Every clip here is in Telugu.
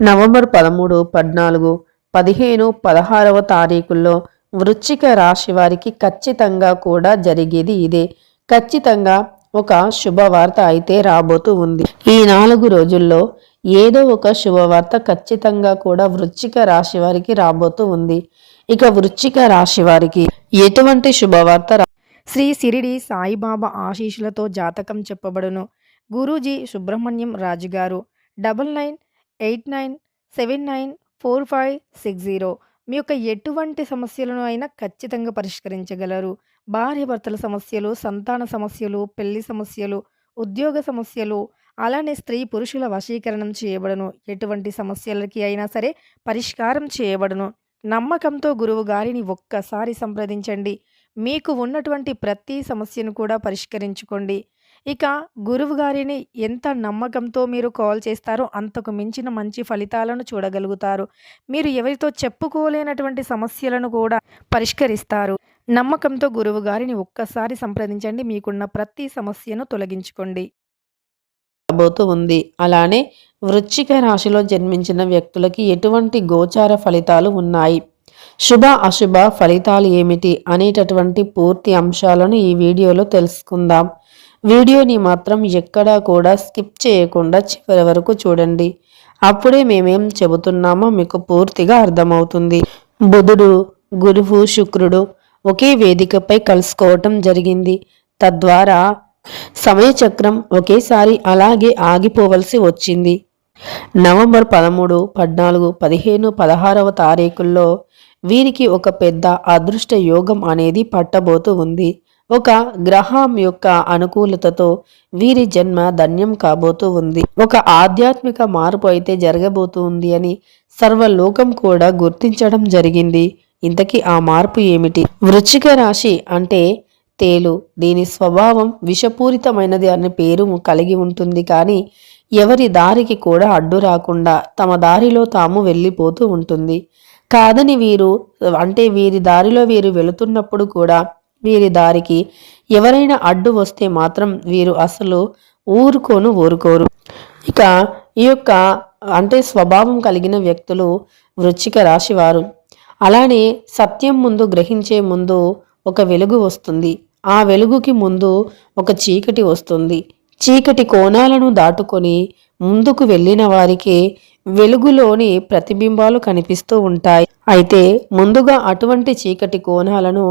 నవంబర్ 13, 14, 15, 16వ తారీఖుల్లో వృశ్చిక రాశి వారికి ఖచ్చితంగా కూడా జరిగేది ఇదే. ఖచ్చితంగా ఒక శుభవార్త అయితే రాబోతూ ఉంది. ఈ 4 రోజుల్లో ఏదో ఒక శుభవార్త ఖచ్చితంగా కూడా వృశ్చిక రాశి వారికి రాబోతూ ఉంది. ఇక వృశ్చిక రాశి వారికి ఎటువంటి శుభవార్త శ్రీ సిరిడి సాయిబాబా ఆశీస్సులతో జాతకం చెప్పబడును. గురూజీ సుబ్రహ్మణ్యం రాజు గారు 9989794560. మీ యొక్క ఎటువంటి సమస్యలను అయినా ఖచ్చితంగా పరిష్కరించగలరు. భార్యాభర్తల సమస్యలు, సంతాన సమస్యలు, పెళ్లి సమస్యలు, ఉద్యోగ సమస్యలు, అలానే స్త్రీ పురుషుల వశీకరణం చేయబడును. ఎటువంటి సమస్యలకి అయినా సరే పరిష్కారం చేయబడును. నమ్మకంతో గురువు గారిని ఒక్కసారి సంప్రదించండి. మీకు ఉన్నటువంటి ప్రతి సమస్యను కూడా పరిష్కరించుకోండి. ఇక గురువు గారిని ఎంత నమ్మకంతో మీరు కాల్ చేస్తారో అంతకు మించిన మంచి ఫలితాలను చూడగలుగుతారు. మీరు ఎవరితో చెప్పుకోలేనటువంటి సమస్యలను కూడా పరిష్కరిస్తారు. నమ్మకంతో గురువు గారిని ఒక్కసారి సంప్రదించండి. మీకున్న ప్రతి సమస్యను తొలగించుకోండి. రాబోతూ ఉంది. అలానే వృశ్చిక రాశిలో జన్మించిన వ్యక్తులకి ఎటువంటి గోచార ఫలితాలు ఉన్నాయి, శుభ అశుభ ఫలితాలు ఏమిటి అనేటటువంటి పూర్తి అంశాలను ఈ వీడియోలో తెలుసుకుందాం. వీడియోని మాత్రం ఎక్కడా కూడా స్కిప్ చేయకుండా చివరి వరకు చూడండి. అప్పుడే మేమేం చెబుతున్నామో మీకు పూర్తిగా అర్థమవుతుంది. బుధుడు, గురువు, శుక్రుడు ఒకే వేదికపై కలుసుకోవటం జరిగింది. తద్వారా సమయచక్రం ఒకేసారి అలాగే ఆగిపోవలసి వచ్చింది. నవంబర్ 13, 14, 15, 16వ తారీఖుల్లో వీరికి ఒక పెద్ద అదృష్ట యోగం అనేది పట్టబోతూ ఉంది. ఒక గ్రహం యొక్క అనుకూలతతో వీరి జన్మ ధన్యం కాబోతూ ఉంది. ఒక ఆధ్యాత్మిక మార్పు అయితే జరగబోతూ ఉంది అని సర్వలోకం కూడా గుర్తించడం జరిగింది. ఇంతకీ ఆ మార్పు ఏమిటి? వృశ్చిక రాశి అంటే తేలు. దీని స్వభావం విషపూరితమైనది అనే పేరు కలిగి ఉంటుంది. కానీ ఎవరి దారికి కూడా అడ్డు రాకుండా తమ దారిలో తాము వెళ్ళిపోతూ ఉంటుంది. కాదని వీరు అంటే వీరి దారిలో వీరు వెళుతున్నప్పుడు కూడా వీరి దారికి ఎవరైనా అడ్డు వస్తే మాత్రం వీరు అసలు ఊరుకోరు. ఇక ఈ యొక్క అంటే స్వభావం కలిగిన వ్యక్తులు వృశ్చిక రాశి వారు. అలానే సత్యం ముందు గ్రహించే ముందు ఒక వెలుగు వస్తుంది. ఆ వెలుగుకి ముందు ఒక చీకటి వస్తుంది. చీకటి కోణాలను దాటుకొని ముందుకు వెళ్ళిన వారికి వెలుగులోని ప్రతిబింబాలు కనిపిస్తూ ఉంటాయి. అయితే ముందుగా అటువంటి చీకటి కోణాలను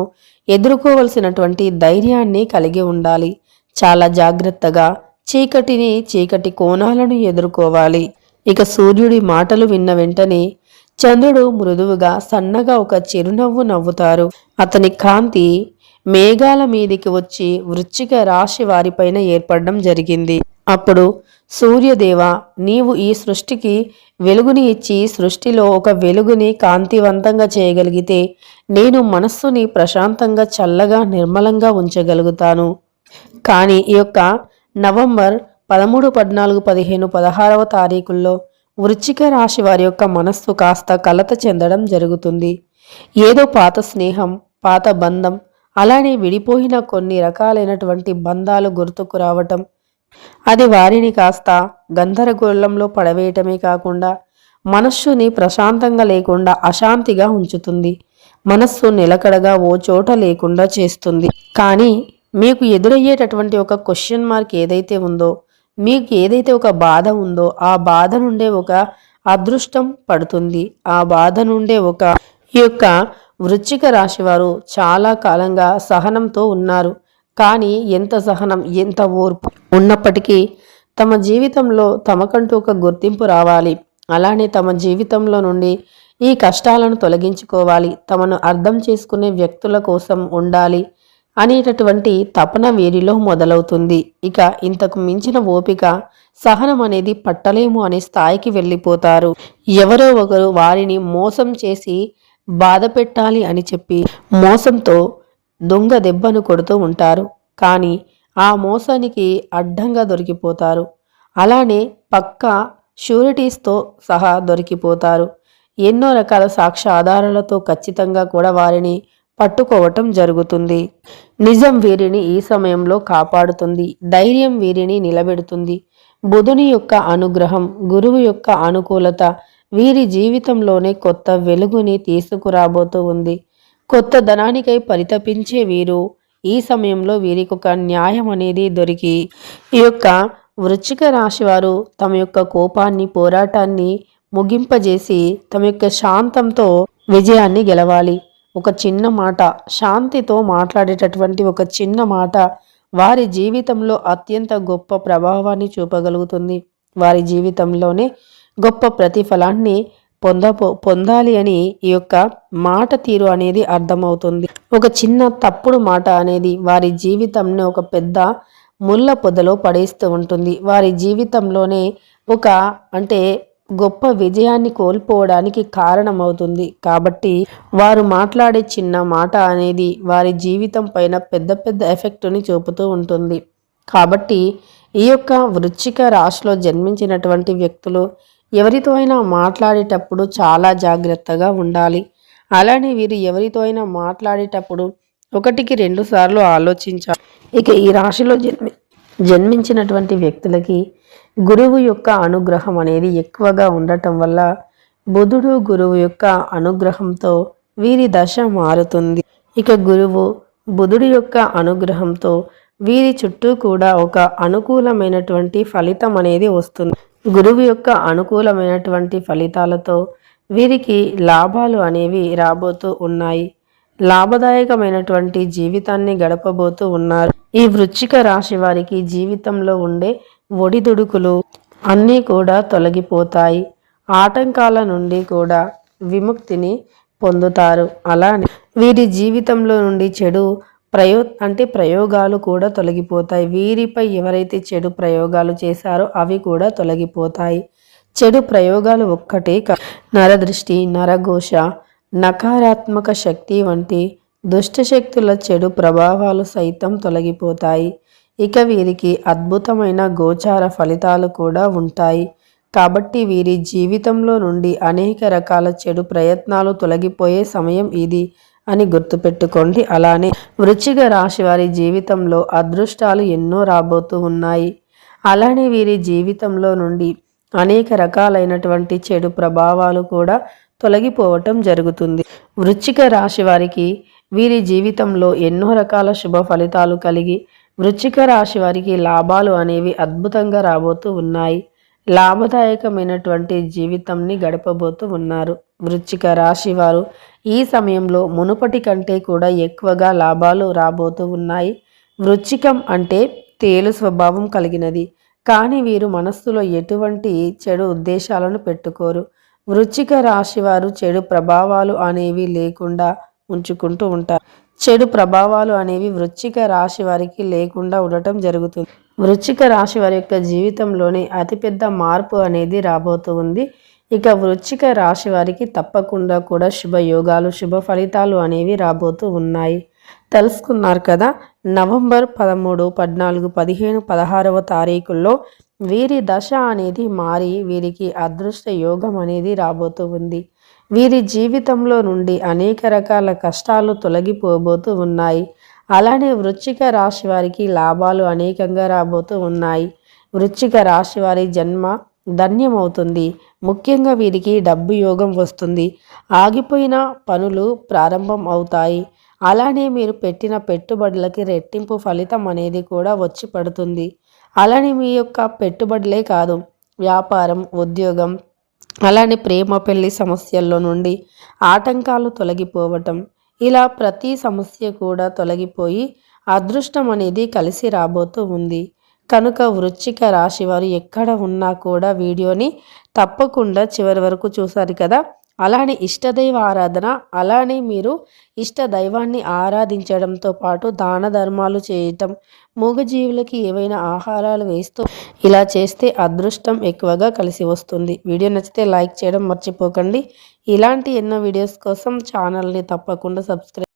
ఎదుర్కోవలసినటువంటి ధైర్యాన్ని కలిగి ఉండాలి. చాలా జాగ్రత్తగా చీకటి కోణాలను ఎదుర్కోవాలి. ఇక సూర్యుడి మాటలు విన్న వెంటనే చంద్రుడు మృదువుగా సన్నగా ఒక చిరునవ్వు నవ్వుతారు. అతని కాంతి మేఘాల మీదికి వచ్చి వృశ్చిక రాశి వారిపైన ఏర్పడడం జరిగింది. అప్పుడు సూర్యదేవ, నీవు ఈ సృష్టికి వెలుగుని ఇచ్చి సృష్టిలో ఒక వెలుగుని కాంతివంతంగా చేయగలిగితే నేను మనస్సుని ప్రశాంతంగా చల్లగా నిర్మలంగా ఉంచగలుగుతాను. కానీ ఈ యొక్క నవంబర్ 13, 14, 15, 16వ తారీఖుల్లో వృశ్చిక రాశి వారి యొక్క మనస్సు కాస్త కలత చెందడం జరుగుతుంది. ఏదో పాత స్నేహం, పాత బంధం, అలానే విడిపోయిన కొన్ని రకాలైనటువంటి బంధాలు గుర్తుకు రావటం, అది వారిని కాస్త గందరగోళంలో పడవేయటమే కాకుండా మనస్సుని ప్రశాంతంగా లేకుండా అశాంతిగా ఉంచుతుంది. మనస్సు నిలకడగా ఓ చోట లేకుండా చేస్తుంది. కానీ మీకు ఎదురయ్యేటటువంటి ఒక క్వశ్చన్ మార్క్ ఏదైతే ఉందో, మీకు ఏదైతే ఒక బాధ ఉందో, ఆ బాధ నుండే ఒక అదృష్టం పడుతుంది. ఆ బాధ నుండే ఈ యొక్క వృశ్చిక రాశి వారు చాలా కాలంగా సహనంతో ఉన్నారు. కానీ ఎంత సహనం, ఎంత ఓర్పు ఉన్నప్పటికీ తమ జీవితంలో తమకంటూ ఒక గుర్తింపు రావాలి. అలానే తమ జీవితంలో నుండి ఈ కష్టాలను తొలగించుకోవాలి. తమను అర్థం చేసుకునే వ్యక్తుల కోసం ఉండాలి అనేటటువంటి తపన వీరిలో మొదలవుతుంది. ఇక ఇంతకు మించిన ఓపిక, సహనం అనేది పట్టలేము అనే స్థాయికి వెళ్ళిపోతారు. ఎవరో ఒకరు వారిని మోసం చేసి బాధ పెట్టాలి అని చెప్పి మోసంతో దొంగ దెబ్బను కొడుతూ ఉంటారు. కానీ ఆ మోసానికి అడ్డంగా దొరికిపోతారు. అలానే పక్కా షూరిటీస్తో సహా దొరికిపోతారు. ఎన్నో రకాల సాక్ష్య ఆధారాలతో ఖచ్చితంగా కూడా వారిని పట్టుకోవటం జరుగుతుంది. నిజం వీరిని ఈ సమయంలో కాపాడుతుంది. ధైర్యం వీరిని నిలబెడుతుంది. బుధుని యొక్క అనుగ్రహం, గురువు యొక్క అనుకూలత వీరి జీవితంలోనే కొత్త వెలుగుని తీసుకురాబోతూ ఉంది. కొత్త ధనానికై పరితపించే వీరు ఈ సమయంలో వీరికి ఒక న్యాయం అనేది దొరికి ఈ యొక్క వృశ్చిక రాశి వారు తమ యొక్క కోపాన్ని, పోరాటాన్ని ముగింపజేసి తమ యొక్క శాంతంతో విజయాన్ని గెలవాలి. ఒక చిన్న మాట, శాంతితో మాట్లాడేటటువంటి ఒక చిన్న మాట వారి జీవితంలో అత్యంత గొప్ప ప్రభావాన్ని చూపగలుగుతుంది. వారి జీవితంలోనే గొప్ప ప్రతిఫలాన్ని పొందాలి అని ఈ యొక్క మాట తీరు అనేది అర్థమవుతుంది. ఒక చిన్న తప్పుడు మాట అనేది వారి జీవితంలో ఒక పెద్ద ముళ్ళ పొదలో పడేస్తూ ఉంటుంది. వారి జీవితంలోనే ఒక గొప్ప విజయాన్ని కోల్పోవడానికి కారణమవుతుంది. కాబట్టి వారు మాట్లాడే చిన్న మాట అనేది వారి జీవితం పైన పెద్ద పెద్ద ఎఫెక్ట్ని చూపుతూ ఉంటుంది. కాబట్టి ఈ యొక్క వృశ్చిక రాశిలో జన్మించినటువంటి వ్యక్తులు ఎవరితో అయినా మాట్లాడేటప్పుడు చాలా జాగ్రత్తగా ఉండాలి. అలానే వీరు ఎవరితో అయినా మాట్లాడేటప్పుడు 1-2 సార్లు ఆలోచించాలి. ఇక ఈ రాశిలో జన్మించినటువంటి వ్యక్తులకి గురువు యొక్క అనుగ్రహం అనేది ఎక్కువగా ఉండటం వల్ల బుధుడు గురువు యొక్క అనుగ్రహంతో వీరి దశ మారుతుంది. ఇక గురువు బుధుడి యొక్క అనుగ్రహంతో వీరి చుట్టూ కూడా ఒక అనుకూలమైనటువంటి ఫలితం అనేది వస్తుంది. గురువు యొక్క అనుకూలమైనటువంటి ఫలితాలతో వీరికి లాభాలు అనేవి రాబోతూ ఉన్నాయి. లాభదాయకమైనటువంటి జీవితాన్ని గడపబోతూ ఉన్నారు. ఈ వృశ్చిక రాశి వారికి జీవితంలో ఉండే ఒడిదుడుకులు అన్నీ కూడా తొలగిపోతాయి. ఆటంకాల నుండి కూడా విముక్తిని పొందుతారు. అలానే వీరి జీవితంలో నుండి చెడు ప్రయోగాలు కూడా తొలగిపోతాయి. వీరిపై ఎవరైతే చెడు ప్రయోగాలు చేశారో అవి కూడా తొలగిపోతాయి. చెడు ప్రయోగాలు ఒక్కటే నరదృష్టి, నరఘోష, నకారాత్మక శక్తి వంటి దుష్టశక్తుల చెడు ప్రభావాలు సైతం తొలగిపోతాయి. ఇక వీరికి అద్భుతమైన గోచార ఫలితాలు కూడా ఉంటాయి. కాబట్టి వీరి జీవితంలో నుండి అనేక రకాల చెడు ప్రయత్నాలు తొలగిపోయే సమయం ఇది అని గుర్తుపెట్టుకోండి. అలానే వృశ్చిక రాశి వారి జీవితంలో అదృష్టాలు ఎన్నో రాబోతూ ఉన్నాయి. అలానే వీరి జీవితంలో నుండి అనేక రకాలైనటువంటి చెడు ప్రభావాలు కూడా తొలగిపోవటం జరుగుతుంది. వృశ్చిక రాశి వారికి వీరి జీవితంలో ఎన్నో రకాల శుభ ఫలితాలు కలిగి వృశ్చిక రాశి వారికి లాభాలు అనేవి అద్భుతంగా రాబోతూ ఉన్నాయి. లాభదాయకమైనటువంటి జీవితంని గడపబోతూ ఉన్నారు. వృశ్చిక రాశి వారు ఈ సమయంలో మునుపటి కంటే కూడా ఎక్కువగా లాభాలు రాబోతూ ఉన్నాయి. వృశ్చికం అంటే తేలు స్వభావం కలిగినది. కానీ వీరు మనస్సులో ఎటువంటి చెడు ఉద్దేశాలను పెట్టుకోరు. వృశ్చిక రాశి వారు చెడు ప్రభావాలు అనేవి లేకుండా ఉంచుకుంటూ ఉంటారు. చెడు ప్రభావాలు అనేవి వృశ్చిక రాశి వారికి లేకుండా ఉండటం జరుగుతుంది. వృశ్చిక రాశి వారి యొక్క జీవితంలోనే అతిపెద్ద మార్పు అనేది రాబోతూ ఉంది. ఇక వృశ్చిక రాశి వారికి తప్పకుండా కూడా శుభయోగాలు, శుభ ఫలితాలు అనేవి రాబోతూ ఉన్నాయి. తెలుసుకున్నారు కదా. నవంబర్ 13, 14, 15, 16వ తారీఖుల్లో వీరి దశ అనేది మారి వీరికి అదృష్ట యోగం అనేది రాబోతూ ఉంది. వీరి జీవితంలో నుండి అనేక రకాల కష్టాలు తొలగిపోబోతూ ఉన్నాయి. అలానే వృశ్చిక రాశి వారికి లాభాలు అనేకంగా రాబోతూ ఉన్నాయి. వృశ్చిక రాశి వారి జన్మ ధన్యమవుతుంది. ముఖ్యంగా వీరికి డబ్బు యోగం వస్తుంది. ఆగిపోయిన పనులు ప్రారంభం అవుతాయి. అలానే మీరు పెట్టిన పెట్టుబడులకి రెట్టింపు ఫలితం అనేది కూడా వచ్చి పడుతుంది. అలానే మీ యొక్క పెట్టుబడులే కాదు, వ్యాపారం, ఉద్యోగం, అలానే ప్రేమ, పెళ్లి సమస్యల్లో నుండి ఆటంకాలు తొలగిపోవటం, ఇలా ప్రతి సమస్య కూడా తొలగిపోయి అదృష్టం అనేది కలిసి రాబోతూ ఉంది. కనుక వృశ్చిక రాశి వారు ఎక్కడ ఉన్నా కూడా వీడియోని తప్పకుండా చివరి వరకు చూసారు కదా. అలానే ఇష్టదైవ ఆరాధన, అలానే మీరు ఇష్ట దైవాన్ని ఆరాధించడంతో పాటు దాన ధర్మాలు చేయటం, మూగజీవులకి ఏవైనా ఆహారాలు వేస్తూ ఇలా చేస్తే అదృష్టం ఎక్కువగా కలిసి వస్తుంది. వీడియో నచ్చితే లైక్ చేయడం మర్చిపోకండి. ఇలాంటి ఎన్నో వీడియోస్ కోసం ఛానల్ని తప్పకుండా సబ్స్క్రైబ్